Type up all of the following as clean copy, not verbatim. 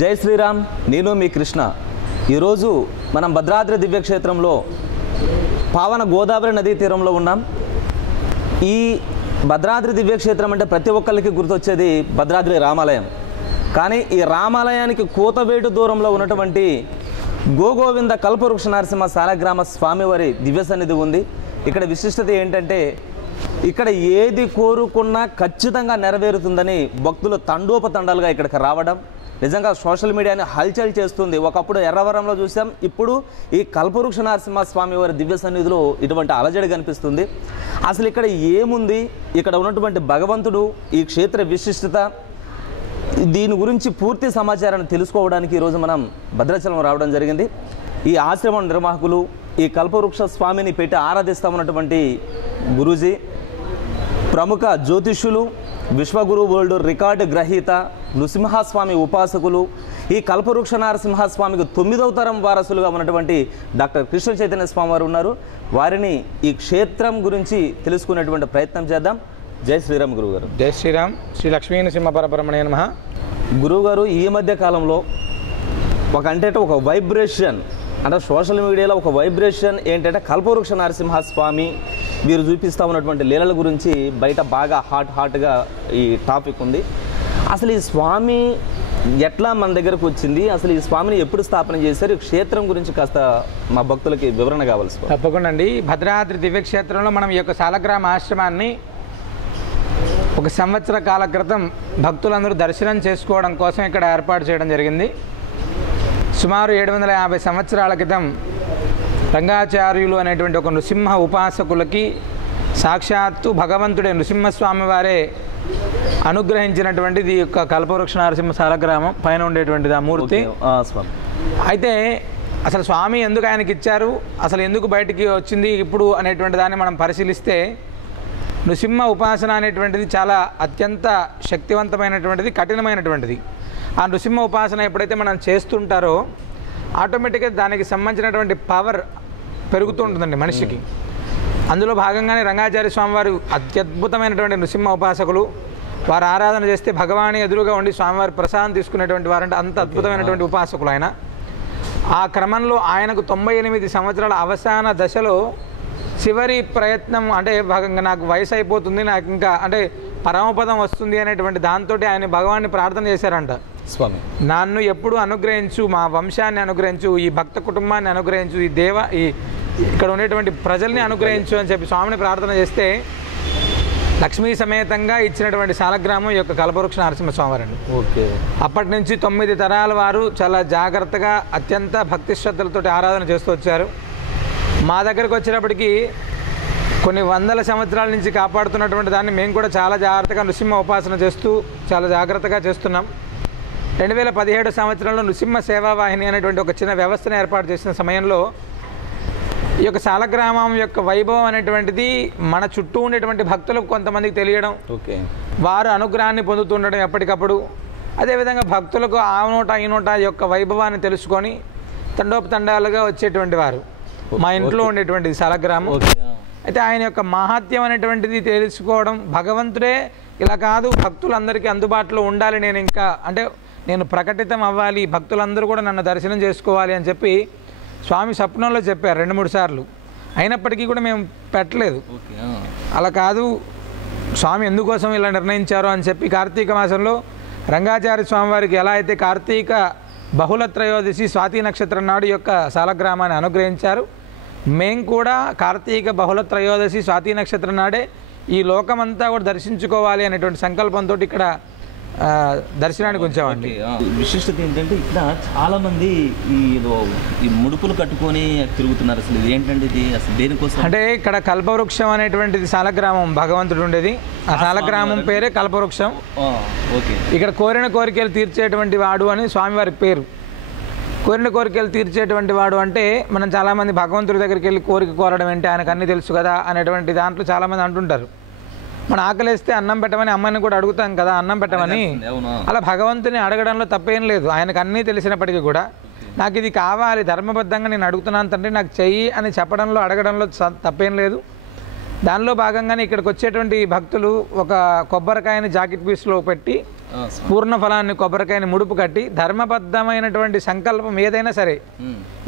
జై శ్రీరామ్. నేను మీ కృష్ణ. ఈరోజు మనం భద్రాద్రి దివ్యక్షేత్రంలో పావన గోదావరి నదీ తీరంలో ఉన్నాం. ఈ భద్రాద్రి దివ్యక్షేత్రం అంటే ప్రతి ఒక్కరికి గుర్తొచ్చేది భద్రాద్రి రామాలయం. కానీ ఈ రామాలయానికి కూతవేటు దూరంలో ఉన్నటువంటి గోగోవింద కల్పవృక్ష నరసింహ సాలగ్రామ స్వామివారి దివ్య సన్నిధి ఉంది. ఇక్కడ విశిష్టత ఏంటంటే ఇక్కడ ఏది కోరుకున్నా ఖచ్చితంగా నెరవేరుతుందని భక్తులు తండోపతండాలుగా ఇక్కడికి రావడం నిజంగా సోషల్ మీడియాని హల్చల్ చేస్తుంది. ఒకప్పుడు ఎర్రవరంలో చూసాం, ఇప్పుడు ఈ కల్పవృక్ష నరసింహ స్వామి వారి దివ్య సన్నిధిలో ఇటువంటి అలజడి కనిపిస్తుంది. అసలు ఇక్కడ ఏముంది, ఇక్కడ ఉన్నటువంటి భగవంతుడు, ఈ క్షేత్ర విశిష్టత, దీని గురించి పూర్తి సమాచారాన్ని తెలుసుకోవడానికి ఈరోజు మనం భద్రాచలం రావడం జరిగింది. ఈ ఆశ్రమం నిర్వాహకులు, ఈ కల్పవృక్ష స్వామిని పెట్టి ఆరాధిస్తామన్నటువంటి గురూజీ, ప్రముఖ జ్యోతిష్యులు, విశ్వగురు వరల్డ్ రికార్డు గ్రహీత, నృసింహస్వామి ఉపాసకులు, ఈ కల్పవృక్ష నరసింహస్వామికి 9వ తరం వారసులుగా ఉన్నటువంటి డాక్టర్ కృష్ణ చైతన్య స్వామి వారు ఉన్నారు. వారిని ఈ క్షేత్రం గురించి తెలుసుకునేటువంటి ప్రయత్నం చేద్దాం. జై శ్రీరామ్ గురువుగారు. జై శ్రీరామ్. శ్రీ లక్ష్మీ నరసింహ పరబ్రహ్మణే నమః. గురువుగారు, ఈ మధ్య కాలంలో ఒక వైబ్రేషన్ అంటే సోషల్ మీడియాలో ఒక వైబ్రేషన్ ఏంటంటే కల్పవృక్ష నరసింహస్వామి వీరు చూపిస్తూ ఉన్నటువంటి లీలల గురించి బయట బాగా హాట్గా ఈ టాపిక్ ఉంది. అసలు ఈ స్వామి ఎట్లా మన దగ్గరకు వచ్చింది, అసలు ఈ స్వామిని ఎప్పుడు స్థాపన చేశారు, ఈ క్షేత్రం గురించి కాస్త మా భక్తులకి వివరణ కావాలి. తప్పకుండా అండి. భద్రాద్రి దివ్యక్షేత్రంలో మనం ఈ యొక్క సాలగ్రామ ఆశ్రమాన్ని 1 సంవత్సర కాల క్రితం భక్తులందరూ దర్శనం చేసుకోవడం కోసం ఇక్కడ ఏర్పాటు చేయడం జరిగింది. సుమారు 750 సంవత్సరాల క్రితం రంగాచార్యులు అనేటువంటి ఒక నృసింహ ఉపాసకులకి సాక్షాత్తు భగవంతుడే నృసింహస్వామి వారే అనుగ్రహించినటువంటిది ఈ యొక్క కల్పవృక్ష నరసింహ సాలగ్రామం పైన ఉండేటువంటిది ఆ మూర్తి. అయితే అసలు స్వామి ఎందుకు ఆయనకి ఇచ్చారు, అసలు ఎందుకు బయటికి వచ్చింది ఇప్పుడు అనేటువంటి దాన్ని మనం పరిశీలిస్తే, నృసింహ ఉపాసన అనేటువంటిది చాలా అత్యంత శక్తివంతమైనటువంటిది, కఠినమైనటువంటిది. ఆ నృసింహ ఉపాసన ఎప్పుడైతే మనం చేస్తుంటారో ఆటోమేటిక్గా దానికి సంబంధించినటువంటి పవర్ పెరుగుతూ ఉంటుందండి మనిషికి. అందులో భాగంగానే రంగాచార్య స్వామివారు అత్యద్భుతమైనటువంటి నృసింహ ఉపాసకులు. వారు ఆరాధన చేస్తే భగవాని ఎదురుగా ఉండి స్వామివారి ప్రసాదం తీసుకునేటువంటి వారంటే అంత అద్భుతమైనటువంటి ఉపాసకులు ఆయన. ఆ క్రమంలో ఆయనకు 98 సంవత్సరాల అవసాన దశలో చివరి ప్రయత్నం అంటే భాగంగా నాకు వయసు అయిపోతుంది, నాకు ఇంకా అంటే పరమపదం వస్తుంది అనేటువంటి దాంతో ఆయన భగవాన్ని ప్రార్థన చేశారంట. స్వామి, నన్ను ఎప్పుడు అనుగ్రహించు, మా వంశాన్ని అనుగ్రహించు, ఈ భక్త కుటుంబాన్ని అనుగ్రహించు, ఈ ఇక్కడ ఉండేటువంటి ప్రజల్ని అనుగ్రహించు అని చెప్పి స్వామిని ప్రార్థన చేస్తే లక్ష్మీ సమేతంగా ఇచ్చినటువంటి సాలగ్రామం ఈ యొక్క కల్పవృక్ష నరసింహస్వామివారండి. ఓకే. అప్పటి నుంచి 9 తరాల వారు చాలా జాగ్రత్తగా అత్యంత భక్తి శ్రద్ధలతో ఆరాధన చేస్తూ వచ్చారు. మా దగ్గరకు వచ్చేటప్పటికి కొన్ని వందల సంవత్సరాల నుంచి కాపాడుతున్నటువంటి దాన్ని మేము కూడా చాలా జాగ్రత్తగా నృసింహ ఉపాసన చేస్తూ చాలా జాగ్రత్తగా చేస్తున్నాం. 2017 సంవత్సరంలో నృసింహ సేవావాహిని అనేటువంటి ఒక చిన్న వ్యవస్థను ఏర్పాటు చేసిన సమయంలో ఈ యొక్క సాలగ్రామం యొక్క వైభవం అనేటువంటిది మన చుట్టూ ఉండేటువంటి భక్తులకు కొంతమందికి తెలియడం, వారు అనుగ్రహాన్ని పొందుతుండడం ఎప్పటికప్పుడు, అదేవిధంగా భక్తులకు ఆ నోట ఈ నోట యొక్క వైభవాన్ని తెలుసుకొని తండోపతండాలుగా వచ్చేటువంటి వారు మా ఇంట్లో ఉండేటువంటి సాలగ్రామం. అయితే ఆయన యొక్క మహాత్యం అనేటువంటిది తెలుసుకోవడం, భగవంతుడే ఇలా కాదు భక్తులందరికీ అందుబాటులో ఉండాలి, నేను ఇంకా అంటే నేను ప్రకటితం అవ్వాలి, భక్తులందరూ కూడా నన్ను దర్శనం చేసుకోవాలి అని చెప్పి స్వామి స్వప్నంలో చెప్పారు 2-3 సార్లు. అయినప్పటికీ కూడా మేము పెట్టలేదు. అలా కాదు, స్వామి ఎందుకోసం ఇలా నిర్ణయించారో అని చెప్పి కార్తీక మాసంలో రంగాచార్య స్వామివారికి ఎలా అయితే కార్తీక బహుళ త్రయోదశి స్వాతి నక్షత్రం నాడు యొక్క సాలగ్రామాన్ని అనుగ్రహించారు, మేము కూడా కార్తీక బహుళ త్రయోదశి స్వాతి నక్షత్రం నాడే ఈ లోకమంతా కూడా దర్శించుకోవాలి అనేటువంటి సంకల్పంతో ఇక్కడ దర్శనానికి వచ్చామండి. విశిష్టత ఏంటంటే ఇక్కడ చాలా మంది ఈ ముడుపులు కట్టుకొని తిరుగుతున్నారు. అసలు ఇది ఏంటంటే ఇది అసలు దేనికోసం అంటే ఇక్కడ కల్పవృక్షం అనేటువంటిది సాలగ్రామం భగవంతుడు ఉండేది. ఆ సాలగ్రామం పేరే కల్పవృక్షం. ఇక్కడ కోరిన కోరికలు తీర్చేటువంటి వాడు అని స్వామివారి పేరు. కోరిన కోరికలు తీర్చేటువంటి వాడు అంటే మనం చాలామంది భగవంతుడి దగ్గరికి వెళ్ళి కోరిక కోరడం ఏంటి, ఆయనకు అన్నీ తెలుసు కదా అనేటువంటి దాంట్లో చాలామంది అంటుంటారు. మన ఆకలిస్తే అన్నం పెట్టమని అమ్మని కూడా అడుగుతాం కదా, అన్నం పెట్టమని. అలా భగవంతుని అడగడంలో తప్పేం లేదు. ఆయనకు అన్నీ తెలిసినప్పటికీ కూడా నాకు ఇది కావాలి, ధర్మబద్ధంగా నేను అడుగుతున్నాను తండ్రి నాకు చెయ్యి అని చెప్పడంలో అడగడంలో తప్పేం లేదు. దానిలో భాగంగానే ఇక్కడికి వచ్చేటువంటి భక్తులు ఒక కొబ్బరికాయని జాకెట్ పీస్లో పెట్టి పూర్ణ ఫలాన్ని కొబ్బరికాయని ముడుపు కట్టి ధర్మబద్ధమైనటువంటి సంకల్పం ఏదైనా సరే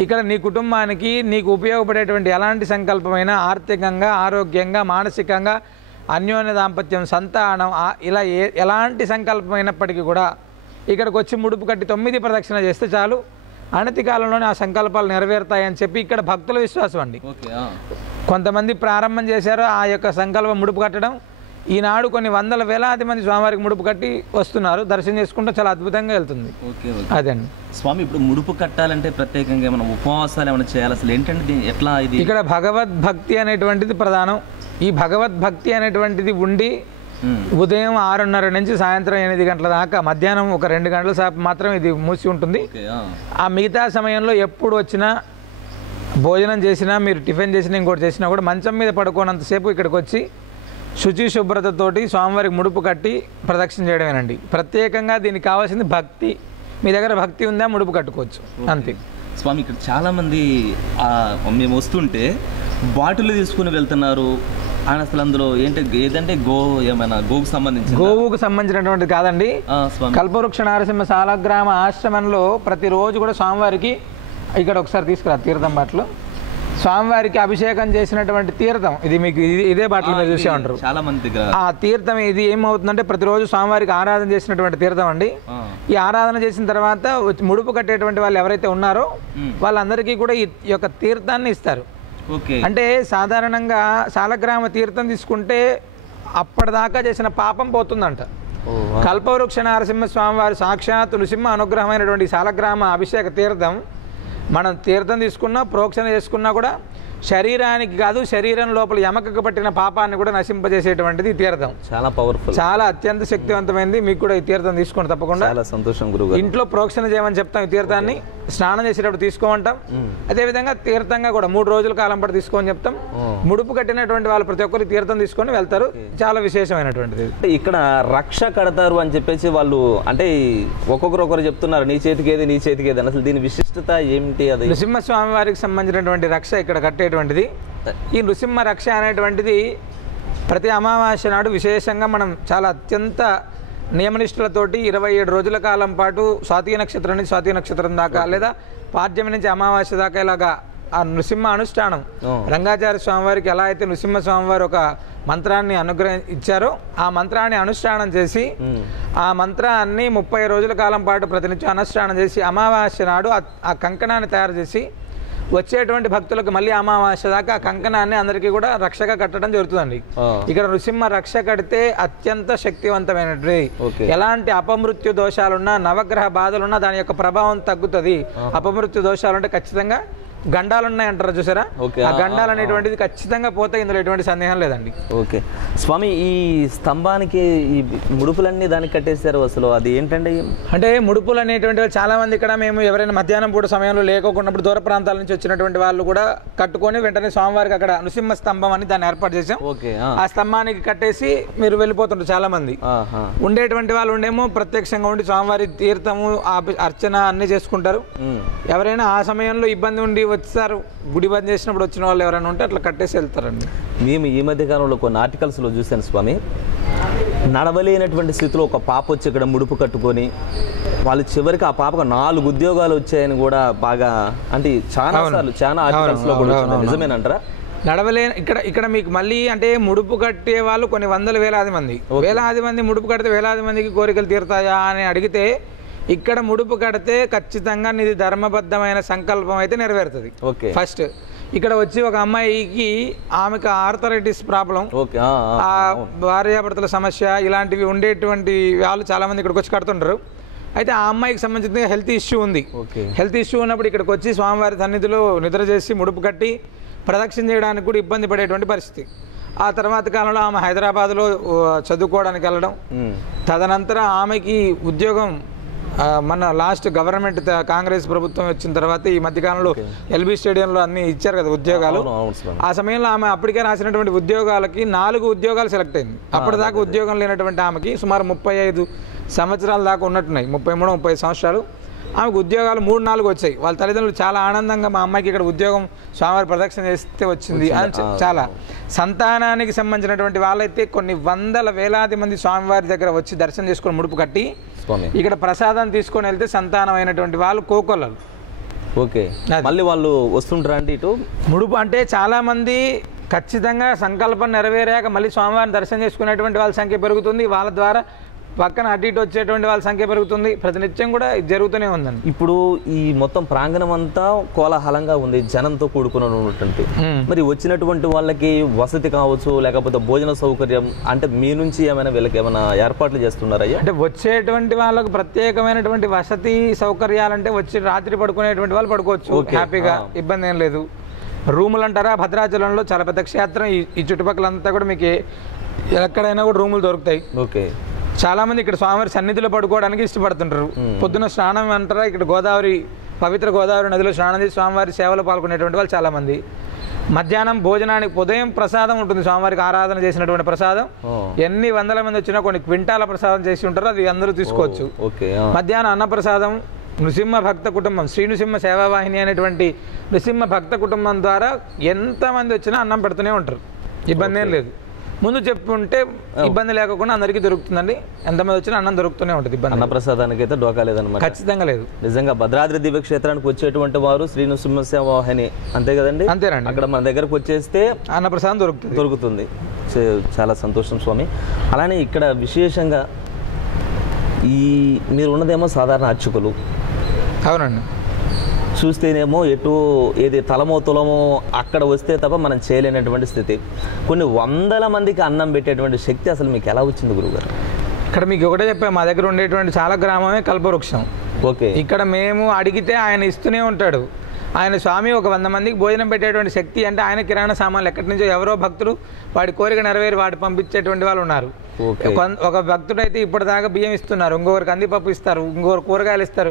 ఇక్కడ నీ కుటుంబానికి నీకు ఉపయోగపడేటువంటి ఎలాంటి సంకల్పమైనా ఆర్థికంగా ఆరోగ్యంగా మానసికంగా అన్యోన్య దాంపత్యం సంతానం ఇలా ఎలాంటి సంకల్పం అయినప్పటికీ కూడా ఇక్కడికి వచ్చి ముడుపు కట్టి 9 ప్రదక్షిణ చేస్తే చాలు అనతి కాలంలోనే ఆ సంకల్పాలు నెరవేరుతాయని చెప్పి ఇక్కడ భక్తుల విశ్వాసం అండి. కొంతమంది ప్రారంభం చేశారో ఆ యొక్క సంకల్పం ముడుపు కట్టడం. ఈనాడు కొన్ని వందల వేలాది మంది స్వామివారికి ముడుపు కట్టి వస్తున్నారు, దర్శనం చేసుకుంటే చాలా అద్భుతంగా వెళ్తుంది. అదండి స్వామి. ఇప్పుడు ముడుపు కట్టాలంటే ప్రత్యేకంగా ఏమైనా ఉపవాసాలు ఏమైనా చేయాలి, అసలు ఏంటంటే ఎట్లా ఇది? ఇక్కడ భగవద్భక్తి అనేటువంటిది ప్రధానం. ఈ భగవద్భక్తి అనేటువంటిది ఉండి ఉదయం 6:30 నుంచి సాయంత్రం 8 గంటల దాకా, మధ్యాహ్నం ఒక 2 గంటల సేపు మాత్రం ఇది మూసి ఉంటుంది. ఆ మిగతా సమయంలో ఎప్పుడు వచ్చినా భోజనం చేసినా మీరు టిఫిన్ చేసినా ఇంకోటి చేసినా కూడా మంచం మీద పడుకోనంతసేపు ఇక్కడికి వచ్చి శుచి శుభ్రతతోటి స్వామివారికి ముడుపు కట్టి ప్రదక్షిణ చేయడమేనండి. ప్రత్యేకంగా దీనికి కావాల్సింది భక్తి. మీ దగ్గర భక్తి ఉందా ముడుపు కట్టుకోవచ్చు అంతే. స్వామి ఇక్కడ చాలామంది మేము వస్తుంటే బాటిల్ తీసుకుని వెళ్తున్నారు. ఆయన అసలు అందులో ఏదంటే ఏమైనా గోవుకు సంబంధించినటువంటిది కాదండి. కల్పవృక్ష నారసింహ సాలగ్రామ ఆశ్రమంలో ప్రతిరోజు కూడా స్వామివారికి ఇక్కడ ఒకసారి తీసుకురా తీర్థం బాటలు స్వామివారికి అభిషేకం చేసినటువంటి తీర్థం ఇది. మీకు ఇదే బాటలు మీరు చూసే ఉంటారు చాలా మంది. ఆ తీర్థం ఇది ఏమవుతుందంటే ప్రతిరోజు స్వామివారికి ఆరాధన చేసినటువంటి తీర్థం అండి. ఈ ఆరాధన చేసిన తర్వాత ముడుపు కట్టేటువంటి వాళ్ళు ఎవరైతే ఉన్నారో వాళ్ళందరికీ కూడా ఈ యొక్క తీర్థాన్ని ఇస్తారు. అంటే సాధారణంగా సాలగ్రామ తీర్థం తీసుకుంటే అప్పటిదాకా చేసిన పాపం పోతుందంట. కల్పవృక్ష నరసింహ స్వామివారి సాక్షాత్ నృసింహ అనుగ్రహమైనటువంటి సాలగ్రామ అభిషేక తీర్థం మనం తీర్థం తీసుకున్నా ప్రోక్షణ చేసుకున్నా కూడా శరీరానికి కాదు, శరీరం లోపల ఎమకకు పట్టిన పాపాన్ని కూడా నశింపజేసేటువంటిది ఈ తీర్థం. చాలా పవర్ఫుల్, చాలా అత్యంత శక్తివంతమైనది. మీకు కూడా ఈ తీర్థం తీసుకోండి తప్పకుండా. చాలా సంతోషం గురుగారు. ఇంట్లో ప్రోక్షణ చేయమని చెప్తాం. ఈ తీర్థాన్ని స్నానం చేసేటప్పుడు తీసుకోమంటాం. అదేవిధంగా తీర్థంగా కూడా 3 రోజుల కాలం పాటు తీసుకోమని చెప్తాం. ముడుపు కట్టినటువంటి వాళ్ళు ప్రతి ఒక్కరు తీర్థం తీసుకొని వెళ్తారు. చాలా విశేషమైనటువంటిది. ఇక్కడ రక్ష కడతారు అని చెప్పేసి వాళ్ళు అంటే ఒక్కొక్కరు చెప్తున్నారు, నీ చేతికి ఏది నీ చేతికి ఏది. అసలు దీని విశిష్టత ఏమిటి? అది నృసింహస్వామి వారికి సంబంధించినటువంటి రక్ష ఇక్కడ కట్టేటువంటిది. ఈ నృసింహ రక్ష అనేటువంటిది ప్రతి అమావాస్య నాడు విశేషంగా మనం చాలా అత్యంత నియమనిష్టలతోటి 27 రోజుల కాలం పాటు స్వాతి నక్షత్రం నుంచి స్వాతి నక్షత్రం దాకా లేదా పాడ్యమి నుంచి అమావాస్య దాకా ఇలాగా ఆ నృసింహ అనుష్ఠానం రంగాచార్య స్వామివారికి ఎలా అయితే నృసింహ స్వామివారు ఒక మంత్రాన్ని ఇచ్చారో ఆ మంత్రాన్ని అనుష్ఠానం చేసి ఆ మంత్రాన్ని 30 రోజుల కాలం పాటు ప్రతినిత్యం అనుష్ఠానం చేసి అమావాస్య నాడు ఆ కంకణాన్ని తయారు చేసి వచ్చేటువంటి భక్తులకు మళ్ళీ అమావాస్య దాకా ఆ కంకణాన్ని అందరికీ కూడా రక్షగా కట్టడం జరుగుతుందండి. ఇక్కడ నృసింహ రక్ష కడితే అత్యంత శక్తివంతమైనది. ఎలాంటి అపమృత్యు దోషాలున్నా నవగ్రహ బాధలున్నా దాని యొక్క ప్రభావం తగ్గుతుంది. అపమృత్యు దోషాలుంటే ఖచ్చితంగా గండాలు ఉన్నాయి అంటారు చూసారా, ఆ గండాలు అనేటువంటిది ఖచ్చితంగా పోతే ఇందులో ఎటువంటి సందేహం లేదండి. ఓకే స్వామి, ఈ స్తంభానికి ఈ ముడుపులన్నీ దానికి కట్టేశారు. అసలు అది ఏంటంటే అంటే ముడుపులు అనేటువంటివి చాలా మంది ఇక్కడ మేము ఎవరైనా మధ్యాహ్నం పూట సమయంలో లేకోకున్నప్పుడు దూర ప్రాంతాల నుంచి వచ్చినటువంటి వాళ్ళు కూడా కట్టుకొని వెంటనే స్వామివారికి అక్కడ నృసింహ స్తంభం అని దాన్ని ఏర్పాటు చేసాం. ఆ స్తంభానికి కట్టేసి మీరు వెళ్ళిపోతుంటారు. చాలా మంది ఉండేటువంటి వాళ్ళు ఉండేమో ప్రత్యక్షంగా ఉండి స్వామివారి తీర్థము అర్చన అన్ని చేసుకుంటారు. ఎవరైనా ఆ సమయంలో ఇబ్బంది ఉండి వచ్చారు గుడి బంద్ చేసినప్పుడు వచ్చిన వాళ్ళు ఎవరైనా ఉంటే అట్లా కట్టేసి వెళ్తారండి. మేము ఈ మధ్య కాలంలో కొన్ని ఆర్టికల్స్లో చూశాను స్వామి, నడవలేనటువంటి స్థితిలో ఒక పాప వచ్చి ఇక్కడ ముడుపు కట్టుకొని వాళ్ళు చివరికి ఆ పాపకు 4 ఉద్యోగాలు వచ్చాయని కూడా బాగా అంటే చాలా ఆర్టికల్స్లో కూడా నిజమేనంటారా? నడవలేని ఇక్కడ మీకు మళ్ళీ అంటే ముడుపు కట్టే వాళ్ళు కొన్ని వందల వేలాది మంది ముడుపు కడితే వేలాది మందికి కోరికలు తీరుతాయా అని అడిగితే ఇక్కడ ముడుపు కడితే ఖచ్చితంగా నీది ధర్మబద్ధమైన సంకల్పం అయితే నెరవేరుతుంది. ఫస్ట్ ఇక్కడ వచ్చి ఒక అమ్మాయికి ఆమెకు ఆర్థరైటిస్ ప్రాబ్లం, ఆ భార్యాభర్తల సమస్య ఇలాంటివి ఉండేటువంటి వాళ్ళు చాలా మంది ఇక్కడికి వచ్చి కడుతుంటారు. అయితే ఆ అమ్మాయికి సంబంధించిన హెల్త్ ఇష్యూ ఉంది. హెల్త్ ఇష్యూ ఉన్నప్పుడు ఇక్కడికి వచ్చి స్వామివారి సన్నిధిలో నిద్ర చేసి ముడుపు కట్టి ప్రదక్షిణ చేయడానికి కూడా ఇబ్బంది పడేటువంటి పరిస్థితి. ఆ తర్వాత కాలంలో ఆమె హైదరాబాద్లో చదువుకోవడానికి వెళ్ళడం, తదనంతరం ఆమెకి ఉద్యోగం మన లాస్ట్ గవర్నమెంట్ కాంగ్రెస్ ప్రభుత్వం వచ్చిన తర్వాత ఈ మధ్యకాలంలో ఎల్బీ స్టేడియంలో అన్ని ఇచ్చారు కదా ఉద్యోగాలు. ఆ సమయంలో ఆమె అప్పటికే రాసినటువంటి ఉద్యోగాలకి 4 ఉద్యోగాలు సెలెక్ట్ అయింది. అప్పటిదాకా ఉద్యోగం లేనటువంటి ఆమెకి సుమారు 35 సంవత్సరాల దాకా ఉన్నట్టున్నాయి, 33-30 సంవత్సరాలు. ఆమెకు ఉద్యోగాలు 3-4 వచ్చాయి. వాళ్ళ తల్లిదండ్రులు చాలా ఆనందంగా మా అమ్మాయికి ఇక్కడ ఉద్యోగం స్వామివారి ప్రదక్షిణ చేస్తే వచ్చింది అని చాలా సంతానానికి సంబంధించినటువంటి వాళ్ళైతే కొన్ని వందల వేలాది మంది స్వామివారి దగ్గర వచ్చి దర్శనం చేసుకొని ముడుపు కట్టి ఇక్కడ ప్రసాదం తీసుకొని వెళ్తే సంతానం అయినటువంటి వాళ్ళు కోకొల్లలు. ఓకే, మళ్ళీ వాళ్ళు వస్తుంటారా అండి ఇటు? ముడుపు అంటే చాలామంది ఖచ్చితంగా సంకల్పం నెరవేరాక మళ్ళీ స్వామివారిని దర్శనం చేసుకునేటువంటి వాళ్ళ సంఖ్య పెరుగుతుంది. వాళ్ళ ద్వారా పక్కన అటు ఇటు వచ్చేటువంటి వాళ్ళ సంఖ్య పెరుగుతుంది. ప్రతినిత్యం కూడా ఇది జరుగుతూనే ఉందండి. ఇప్పుడు ఈ మొత్తం ప్రాంగణం అంతా కోలాహలంగా ఉంది, జనంతో కూడుకుని ఉన్నటువంటి. మరి వచ్చినటువంటి వాళ్ళకి వసతి కావచ్చు, లేకపోతే భోజన సౌకర్యం అంటే మీ నుంచి ఏమైనా వీళ్ళకి ఏమైనా ఏర్పాట్లు చేస్తున్నారా? అంటే వచ్చేటువంటి వాళ్ళకు ప్రత్యేకమైనటువంటి వసతి సౌకర్యాలంటే వచ్చి రాత్రి పడుకునేటువంటి వాళ్ళు పడుకోవచ్చు హ్యాపీగా, ఇబ్బంది ఏం లేదు. రూములు అంటారా, భద్రాచలంలో చాలా పెద్ద క్షేత్రం, ఈ చుట్టుపక్కలంతా కూడా మీకు ఎక్కడైనా కూడా రూములు దొరుకుతాయి. ఓకే, చాలామంది ఇక్కడ స్వామివారి సన్నిధిలో పడుకోవడానికి ఇష్టపడుతుంటారు. పొద్దున్న స్నానం అంటారా, ఇక్కడ గోదావరి పవిత్ర గోదావరి నదిలో స్నానం చేసి స్వామివారి సేవలో పాల్గొనేటువంటి వాళ్ళు చాలామంది. మధ్యాహ్నం భోజనానికి ఉదయం ప్రసాదం ఉంటుంది, స్వామివారికి ఆరాధన చేసినటువంటి ప్రసాదం. ఎన్ని వందల మంది వచ్చినా కొన్ని క్వింటాల ప్రసాదం చేసి ఉంటారు, అది అందరూ తీసుకోవచ్చు. మధ్యాహ్నం అన్నప్రసాదం నృసింహ భక్త కుటుంబం, శ్రీ నృసింహ సేవావాహిని అనేటువంటి నృసింహ భక్త కుటుంబం ద్వారా ఎంతమంది వచ్చినా అన్నం పెడుతూనే ఉంటారు, ఇబ్బంది ఏం లేదు. ముందు చెప్పుంటే ఇబ్బంది లేకుండా అందరికీ దొరుకుతుందండి, ఎంతమంది వచ్చినా అన్నం దొరుకుతూనే ఉంటుంది. ఇబ్బంది అన్నప్రసాదానికి అయితే డోకా లేదన్నమాట. ఖచ్చితంగా లేదు. నిజంగా భద్రాద్రి దివ్యక్షేత్రానికి వచ్చేటువంటి వారు శ్రీ నృసింహ సేవాహిని అంతే కదండి? అంతేనండి. అక్కడ మన దగ్గరకు వచ్చేస్తే అన్నప్రసాదం దొరుకుతుంది. చాలా సంతోషం స్వామి. అలానే ఇక్కడ విశేషంగా మీరు ఉన్నదేమో సాధారణ అర్చకులు. అవునండి. చూస్తేనేమో ఏది తలమో తులమో అక్కడ వస్తే తప్ప మనం చేయలేనటువంటి స్థితి. కొన్ని వందల మందికి అన్నం పెట్టేటువంటి శక్తి అసలు మీకు ఎలా వచ్చింది గురుగారు? ఇక్కడ మీకు ఒకటే చెప్పాము, మా దగ్గర ఉండేటువంటి చాలా గ్రామమే కల్పవృక్షం. ఓకే, ఇక్కడ మేము అడిగితే ఆయన ఇస్తూనే ఉంటాడు. ఆయన స్వామి ఒక 100 మందికి భోజనం పెట్టేటువంటి శక్తి. అంటే ఆయన కిరాణా సామాన్లు ఎక్కడి నుంచో ఎవరో భక్తులు వాడి కోరిక నెరవేరి వాటి పంపించేటువంటి వాళ్ళు ఉన్నారు. ఒక భక్తుడైతే ఇప్పటిదాకా బియ్యం ఇస్తున్నారు, ఇంకొకరికి కందిపప్పు ఇస్తారు, ఇంకొకరు కూరగాయలు ఇస్తారు.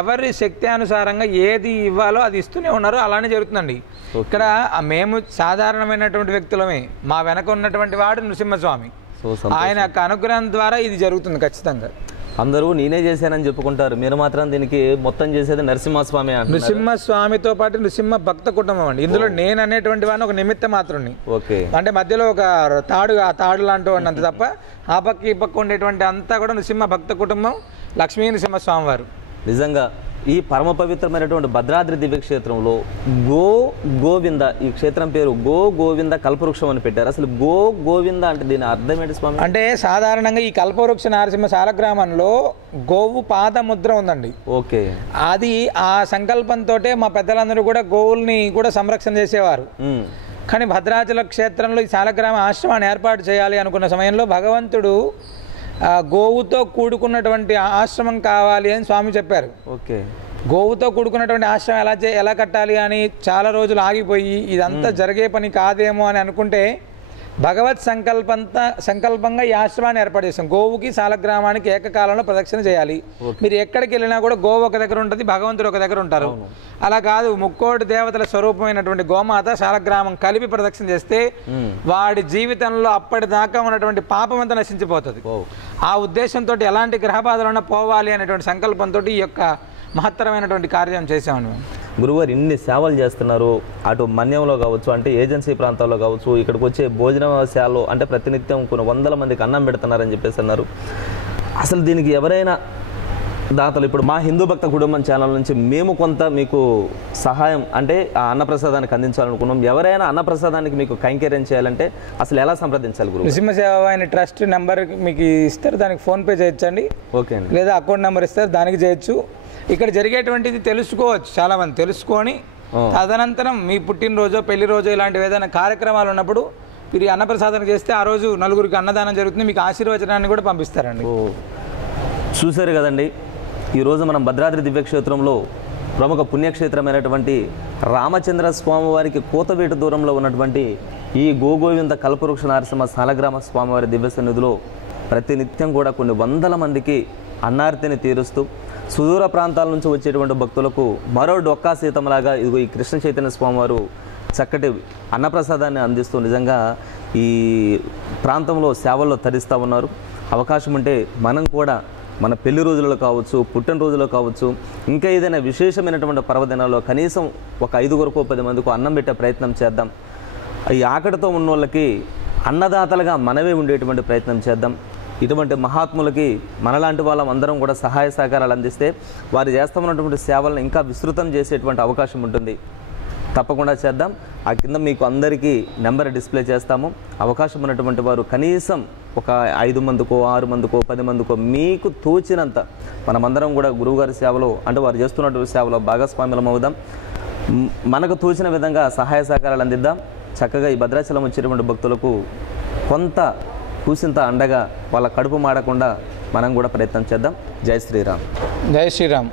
ఎవరి శక్తి అనుసారంగా ఏది ఇవ్వాలో అది ఇస్తూనే ఉన్నారు. అలానే జరుగుతుందండి. ఇక్కడ మేము సాధారణమైనటువంటి వ్యక్తులమే, మా వెనక ఉన్నటువంటి వాడు నృసింహస్వామి. ఆయన యొక్క అనుగ్రహం ద్వారా ఇది జరుగుతుంది ఖచ్చితంగా. అందరూ నేనే చేశానని చెప్పుకుంటారు, మీరు మాత్రం దీనికి మొత్తం చేసేది నరసింహస్వామి. నృసింహస్వామితో పాటు నృసింహ భక్త కుటుంబం అండి. ఇందులో నేను అనేటువంటి వాడిని ఒక నిమిత్త మాత్రుని. ఓకే, అంటే మధ్యలో ఒక తాడు లాంటి వాడిని అంత తప్ప ఆ పక్క ఈ పక్క ఉండేటువంటి అంతా కూడా నృసింహ భక్త కుటుంబం, లక్ష్మీ నృసింహస్వామి వారు. నిజంగా ఈ పరమ పవిత్రమైనటువంటి భద్రాద్రి దివ్యక్షేత్రంలో గోవింద, ఈ క్షేత్రం పేరు గోవింద కల్పవృక్షం అని పెట్టారు. అసలు గోవింద అంటే దీని అర్థం ఏంటి స్వామి? అంటే సాధారణంగా ఈ కల్పవృక్ష నరసింహ శాలగ్రామంలో గోవు పాద ముద్ర ఉందండి. ఓకే, అది ఆ సంకల్పంతో మా పెద్దలందరూ కూడా గోవుల్ని కూడా సంరక్షణ చేసేవారు. కానీ భద్రాచల క్షేత్రంలో ఈ శాలగ్రామ ఆశ్రమాన్ని ఏర్పాటు చేయాలి అనుకున్న సమయంలో భగవంతుడు గోవుతో కూడుకున్నటువంటి ఆశ్రమం కావాలి అని స్వామి చెప్పారు. ఓకే, గోవుతో కూడుకున్నటువంటి ఆశ్రమం ఎలా కట్టాలి అని చాలా రోజులు ఆగిపోయి ఇదంతా జరిగే పని కాదేమో అని అనుకుంటే భగవత్ సంకల్పంగా ఈ ఆశ్రమాన్ని ఏర్పాటు చేస్తాం. గోవుకి శాలగ్రామానికి ఏకకాలంలో ప్రదక్షిణ చేయాలి. మీరు ఎక్కడికి వెళ్ళినా కూడా గోవు ఒక దగ్గర ఉంటుంది, భగవంతుడు ఒక దగ్గర ఉంటారు. అలా కాదు, 3 దేవతల స్వరూపమైనటువంటి గోమాత శాలగ్రామం కలిపి ప్రదక్షిణ చేస్తే వాడి జీవితంలో అప్పటిదాకా ఉన్నటువంటి పాపం అంతా నశించిపోతుంది. ఆ ఉద్దేశంతో ఎలాంటి గ్రహబాధలున్నా పోవాలి అనేటువంటి సంకల్పంతో ఈ యొక్క మహత్తరమైనటువంటి కార్యం చేసామని. గురువారు ఇన్ని సేవలు చేస్తున్నారు, అటు మన్యంలో కావచ్చు, అంటే ఏజెన్సీ ప్రాంతాల్లో కావచ్చు, ఇక్కడికి వచ్చే భోజనశాలలో అంటే ప్రతినిత్యం కొన్ని వందల మందికి అన్నం పెడుతున్నారని చెప్పేసి అన్నారు. అసలు దీనికి ఎవరైనా దాతలు, ఇప్పుడు మా హిందూ భక్త కుటుంబం ఛానల్ నుంచి మేము కొంత మీకు సహాయం అంటే ఆ అన్నప్రసాదానికి అందించాలనుకున్నాం. ఎవరైనా అన్నప్రసాదానికి మీకు కైంకర్యం చేయాలంటే అసలు ఎలా సంప్రదించాలి గురు? నృసింహ సేవావాహిని ట్రస్ట్ నెంబర్ మీకు ఇస్తారు, దానికి ఫోన్పే చేయొచ్చండి. ఓకే అండి. లేదా అకౌంట్ నెంబర్ ఇస్తారు, దానికి చేయొచ్చు. ఇక్కడ జరిగేటువంటిది తెలుసుకోవచ్చు, చాలామంది తెలుసుకొని తదనంతరం మీ పుట్టినరోజు పెళ్లి రోజు ఇలాంటివి ఏదైనా కార్యక్రమాలు ఉన్నప్పుడు మీరు అన్నప్రసాదం చేస్తే ఆ రోజు నలుగురికి అన్నదానం జరుగుతుంది, మీకు ఆశీర్వచనాన్ని కూడా పంపిస్తారండి. చూసారు కదండి, ఈరోజు మనం భద్రాద్రి దివ్యక్షేత్రంలో ప్రముఖ పుణ్యక్షేత్రమైనటువంటి రామచంద్ర స్వామివారికి కూతవేటు దూరంలో ఉన్నటువంటి ఈ గోవింద కల్పవృక్ష నరసింహ శాలగ్రామ స్వామివారి దివ్య సన్నిధిలో ప్రతినిత్యం కూడా కొన్ని వందల మందికి అన్నార్తిని తీరుస్తూ సుదూర ప్రాంతాల నుంచి వచ్చేటువంటి భక్తులకు మరో డొక్కా సీతంలాగా ఇదిగో ఈ కృష్ణ చైతన్య స్వామివారు చక్కటి అన్నప్రసాదాన్ని అందిస్తూ నిజంగా ఈ ప్రాంతంలో సేవల్లో తరిస్తూ ఉన్నారు. అవకాశం ఉంటే మనం కూడా మన పెళ్లి రోజులలో కావచ్చు, పుట్టినరోజులో కావచ్చు, ఇంకా ఏదైనా విశేషమైనటువంటి పర్వదినాల్లో కనీసం ఒక 5గురికో 10 మందికో అన్నం పెట్టే ప్రయత్నం చేద్దాం. ఈ ఆకటితో ఉన్న వాళ్ళకి అన్నదాతలుగా మనమే ఉండేటువంటి ప్రయత్నం చేద్దాం. ఇటువంటి మహాత్ములకి మనలాంటి వాళ్ళం అందరం కూడా సహాయ సహకారాలు అందిస్తే వారు చేస్తున్నటువంటి సేవలను ఇంకా విస్తృతం చేసేటువంటి అవకాశం ఉంటుంది. తప్పకుండా చేద్దాం. ఆ కింద మీకు అందరికీ నెంబర్ డిస్ప్లే చేస్తాము. అవకాశం ఉన్నటువంటి వారు కనీసం ఒక 5 మందికో 6 మందికో 10 మందికో మీకు తోచినంత మనమందరం కూడా గురువుగారి సేవలో అంటే వారు చేస్తున్నటువంటి సేవలో భాగస్వామ్యం అవుదాం. మనకు తోచిన విధంగా సహాయ సహకారాలు అందిద్దాం. చక్కగా ఈ భద్రాచలం వచ్చేటువంటి భక్తులకు కొంత కూసింత అండగా వాళ్ళ కడుపు మాడకుండా మనం కూడా ప్రయత్నం చేద్దాం. జై శ్రీరామ్. జై శ్రీరామ్.